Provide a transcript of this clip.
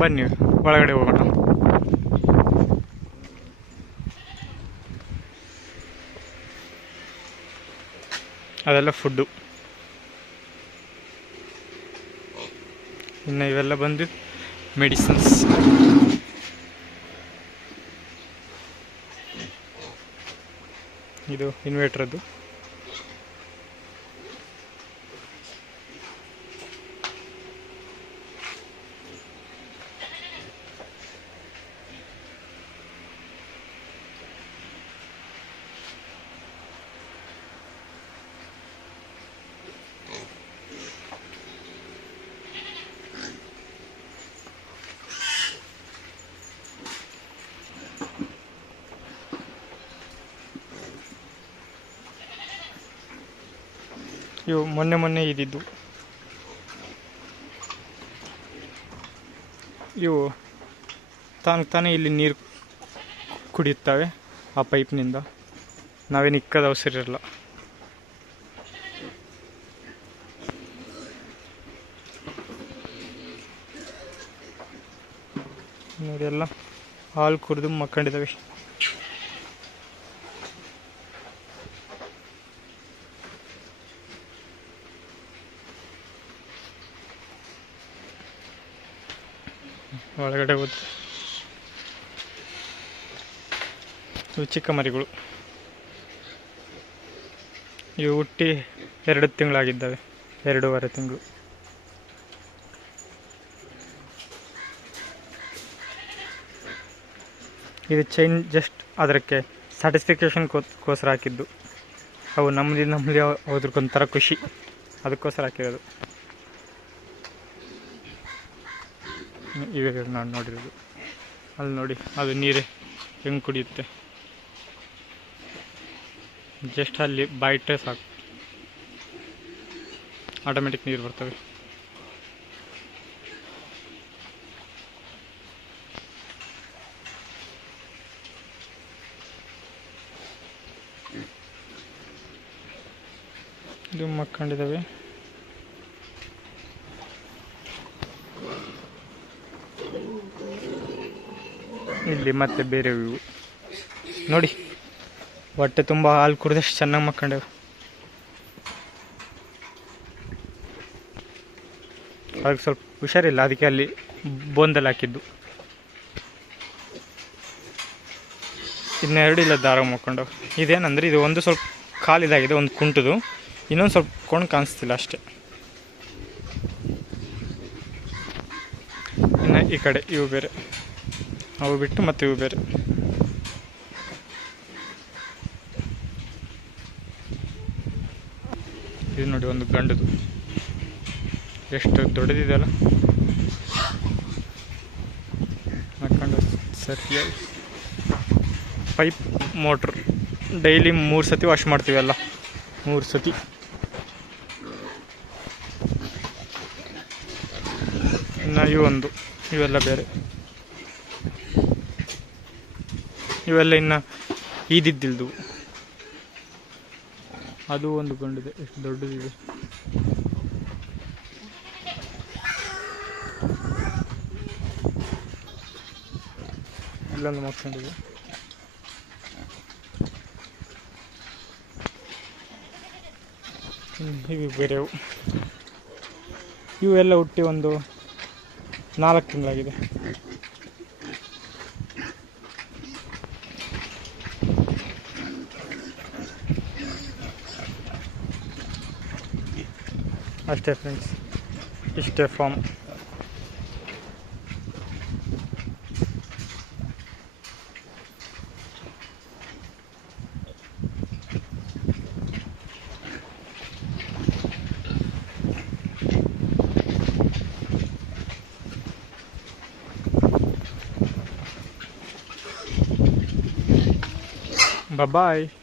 ಬನ್ನಿ ಒಳಗಡೆ ಹೋಗೋಣ. ಅದೆಲ್ಲ ಫುಡ್ಡು. ಇನ್ನು ಇವೆಲ್ಲ ಬಂದು ಮೆಡಿಸಿನ್ಸ್. ಇದು ಇನ್ವರ್ಟರ್ದು. ಇವು ಮೊನ್ನೆ ಇದ್ದಿದ್ದು. ಇವು ತಾನೇ ಇಲ್ಲಿ ನೀರು ಕುಡಿಯುತ್ತವೆ ಆ ಪೈಪ್ನಿಂದ. ನಾವೇನು ಇಕ್ಕದ ಅವಸರ ಇರಲ್ಲ. ನೋಡಿ, ಎಲ್ಲ ಹಾಲು ಕುಡಿದು ಮಕ್ಕಂಡಿದ್ದಾವೆ. ಒಳಗಡೆ ಹೋದ ಇವು ಚಿಕ್ಕ ಮರಿಗಳು. ಇವು ಹುಟ್ಟಿ 2 ತಿಂಗಳಾಗಿದ್ದಾವೆ, 2.5 ತಿಂಗಳು. ಇದು ಚೈನ್ ಜಸ್ಟ್ ಅದಕ್ಕೆ ಸ್ಯಾಟಿಸ್ಫಿಕೇಷನ್ಗೋಸ್ಕರ ಹಾಕಿದ್ದು. ಅವು ನಮ್ಮಲ್ಲಿ ಹೋದ್ರಕ್ಕೊಂಥರ ಖುಷಿ, ಅದಕ್ಕೋಸ್ಕರ ಹಾಕಿರೋದು. ಇವೆ ನಾನು ನೋಡಿರೋದು. ಅಲ್ಲಿ ನೋಡಿ, ಅದು ನೀರು ಹೆಂಗೆ ಕುಡಿಯುತ್ತೆ. ಜಸ್ಟ್ ಅಲ್ಲಿ ಬಾಯಿಟ್ರೆ ಸಾಕು, ಆಟೋಮೆಟಿಕ್ ನೀರು ಬರ್ತವೆ. ಇದು ಮಕ್ಕಂಡಿದ್ದಾವೆ. ಇಲ್ಲಿ ಮತ್ತೆ ಬೇರೆ ಇವು ನೋಡಿ, ಹೊಟ್ಟೆ ತುಂಬ ಹಾಲು ಕುಡಿದಷ್ಟು ಚೆನ್ನಾಗಿ ಮಕ್ಕಂಡೇವು. ಅದಕ್ಕೆ ಸ್ವಲ್ಪ ಹುಷಾರಿಲ್ಲ, ಅದಕ್ಕೆ ಅಲ್ಲಿ ಬೋನ್ದಲ್ಲಿ ಹಾಕಿದ್ದು. ಇನ್ನೆರಡು ಇಲ್ಲ ದಾರ ಮಕ್ಕೊಂಡವು. ಇದೇನಂದ್ರೆ ಇದು ಒಂದು ಸ್ವಲ್ಪ ಕಾಲಿದಾಗಿದೆ, ಒಂದು ಕುಂಟದು, ಇನ್ನೊಂದು ಸ್ವಲ್ಪ ಕೊಂಡು ಕಾಣಿಸ್ತಿಲ್ಲ ಅಷ್ಟೇ. ಇನ್ನು ಈ ಕಡೆ ಇವು ಬೇರೆ, ಅವು ಬಿಟ್ಟು ಮತ್ತೆ ಇವು ಬೇರೆ. ಇದು ನೋಡಿ, ಒಂದು ಗಂಡದು ಎಷ್ಟು ದೊಡ್ಡದಿದೆಯಲ್ಲ. ಹಾಕೊಂಡು ಸರಿಯಾಗಿ ಪೈಪ್ ಮೋಟ್ರ್ ಡೈಲಿ 3 ಸತಿ ವಾಶ್ ಮಾಡ್ತೀವಲ್ಲ, 3 ಸತಿ. ಇನ್ನು ಇವೆಲ್ಲ ಬೇರೆ. ಇವೆಲ್ಲ ಇನ್ನು ಈದಿದ್ದಿಲ್ದು. ಅದು ಒಂದು ಗಂಡಿದೆ, ಎಷ್ಟು ದೊಡ್ಡದಿದೆ. ಇಲ್ಲೊಂದು ಮಕ್ಕಂಡಿದೆ. ಇವು ಬೇರೆವು. ಇವೆಲ್ಲ ಹುಟ್ಟಿ ಒಂದು 4 ತಿಂಗಳಾಗಿದೆ. ಅಷ್ಟೇ ಫ್ರೆಂಡ್ಸ್, ಇಷ್ಟೇ ಫಾರ್ಮ್. Bye-bye.